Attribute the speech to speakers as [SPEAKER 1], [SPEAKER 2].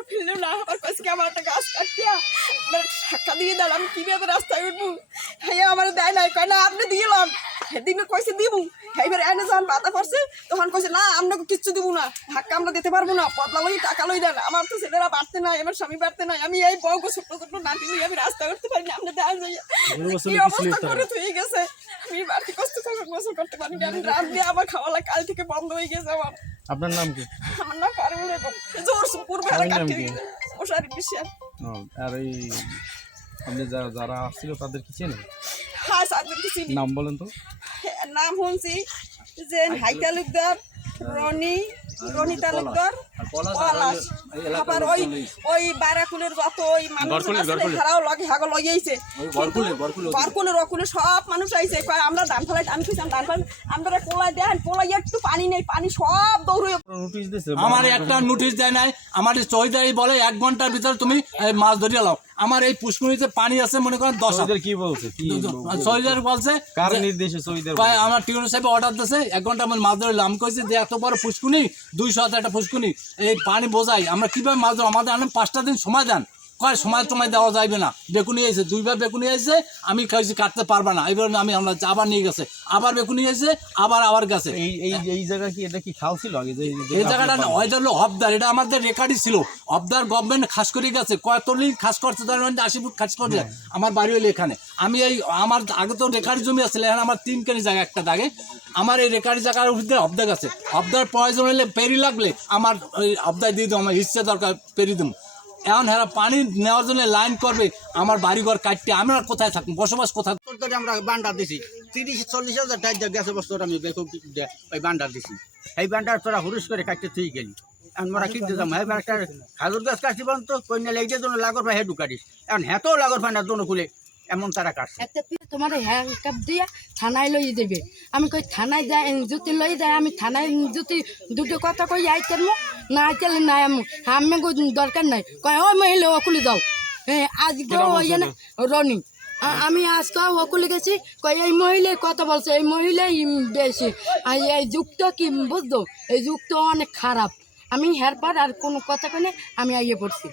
[SPEAKER 1] করে ফেলল না আমার কাছে আমার একটা গাছ কাটিয়া? আমার টাকা দিয়ে দিলাম আমি কীভাবে রাস্তায় উঠবো? হ্যাঁ আমার দেয় নাই কয় না আপনি দিলাম সেদিনে কইছে দিব। এইবার এনে যখন বাতা পড়ছে তখন কইছে না আপনাকে কিচ্ছু দিব না হাক্কা আমরা দিতে পারব না বদলা লই টাকা লই দেন। আমার তো ছেলেরা বাড়তে নাই আমার স্বামী বাড়তে নাই আমি এই বউ ছোট ছোট নাতি আমি রাস্তায় উঠতে পারি না আপনি দেয় যাই কি অবস্থা করে হয়ে গেছে আমি বাড়তি কষ্ট করে গোসল করতে পারি না আমি রাত দিয়ে আমার খাওয়া লাগা কাল থেকে বন্ধ হয়ে গেছে আমার।
[SPEAKER 2] আপনার নাম কি?
[SPEAKER 1] আমার না কারণ জোর পূর্বে
[SPEAKER 2] নাম কি?
[SPEAKER 1] মশারি বিশ্বাস
[SPEAKER 2] আর এই আপনি যা- যারা আসছিল তাদের কি চেনেন?
[SPEAKER 1] হ্যাঁ সাথে কিছু
[SPEAKER 2] নাম বলেন তো।
[SPEAKER 1] নাম শুনছি যে হাই তালুকদার রনি রনি তালুকদার পলাশ আবার ওই ওই বারাকুলের যত ওই মানুষ তারাও লগে হাগো লইয়াইছে। বরকুলের রকুলে সব মানুষ আইছে। কয় আমরা ধান ফলাই আমি কইছিলাম ধান ফলাই। আমরা পোলাই দেন পোলাই একটু পানি নেই পানি সব দৌড়ে
[SPEAKER 2] নোটিশ দিয়েছে
[SPEAKER 3] আমার একটা নোটিশ দেয় নাই। আমার চৌধুরী বলে এক ঘণ্টার ভিতরে তুমি মাছ ধরিয়ে লাও। আমার এই পুষ্করিতে পানি আছে মনে করেন দশ
[SPEAKER 2] হাজার কি বলছে? কি
[SPEAKER 3] বলছে?
[SPEAKER 2] কার নির্দেশে
[SPEAKER 3] আমার টিউন সাহেব অর্ডার দিয়েছে এক ঘণ্টা আমার মাছ ধরে লাম করেছে যে এত বড় ফুসকুনি দুইশো হাজার একটা ফুসকুনি এই পানি বোঝাই আমরা কীভাবে মাছ ধরো আমাদের আনেন পাঁচটা দিন সময় দেন। কয় সময় সময় দেওয়া যাবে না। বেকুনি এসে দুইবার বেকুনি এসে আমি খাইছি কাটতে পারবা না। এবার আমি আমরা আবার নিয়ে গেছে। আবার বেকুনি এসে আবার আবার গেছে।
[SPEAKER 2] এই এই এই জায়গা কি এটা কি খাল ছিল আগে?
[SPEAKER 3] এই জায়গাটা না ওইটা হলো হবদার এটা আমাদের রেকর্ডই ছিল। হবদার গভর্নমেন্ট খাস করে গেছে। কয় কয়তলি খাস করছে তার মানে আশি ফুট খাস করছে। আমার বাড়ি হলো এখানে। আমি এই আমার আগে তো রেকারি জমি আসলে এখন আমার তিন কেনি জায়গা একটা দাগে। আমার এই রেকারি জায়গার উপরে হবদা গেছে। হবদার প্রয়োজন হলে পেরি লাগলে আমার ওই হবদায় দিয়ে দেবো আমার ইচ্ছে দরকার পেরি দেবো এখন হ্যাঁ পানি নেওয়ার জন্য লাইন করবে আমার বাড়িঘর কাটতে আমি আর কোথায় থাকব? বসবাস কোথায়?
[SPEAKER 4] তোর আমরা বান্ডার দিছি। তিরিশ চল্লিশ হাজার টাকা গ্যাসের বস্তু আমি ওই বান্ডার দিছি। এই বান্ডার তোরা হুরুস করে কাটতে তুই গেলি। আমরা কি দিতাম হ্যাঁ একটা খাজুর গাছ কাটছি বলতো তো কই না লেগে জন্য লাগর পাই হেডু কাটিস। এখন হেঁতেও লাগর পাই না দোনো খুলে এমন তারা কাটছে।
[SPEAKER 5] তোমার হ্যান্ডকাপ দিয়ে থানায় লই দেবে। আমি কই থানায় যাই যদি লই যায় আমি থানায় যদি দুটো কথা কই আইতেন না আইতেলে না আমি? আমি দরকার নাই। কয় ওই মহিলা ওকুলি দাও হ্যাঁ আজকে ওই না রনি। আমি আজকে ওকুলি গেছি। কই এই মহিলাই কথা বলছে এই মহিলাই বেশি। এই যুগটা কি বুঝতো এই যুগটা অনেক খারাপ। আমি হেরপার আর কোনো কথা কই না আমি আইয়ে পড়ছি।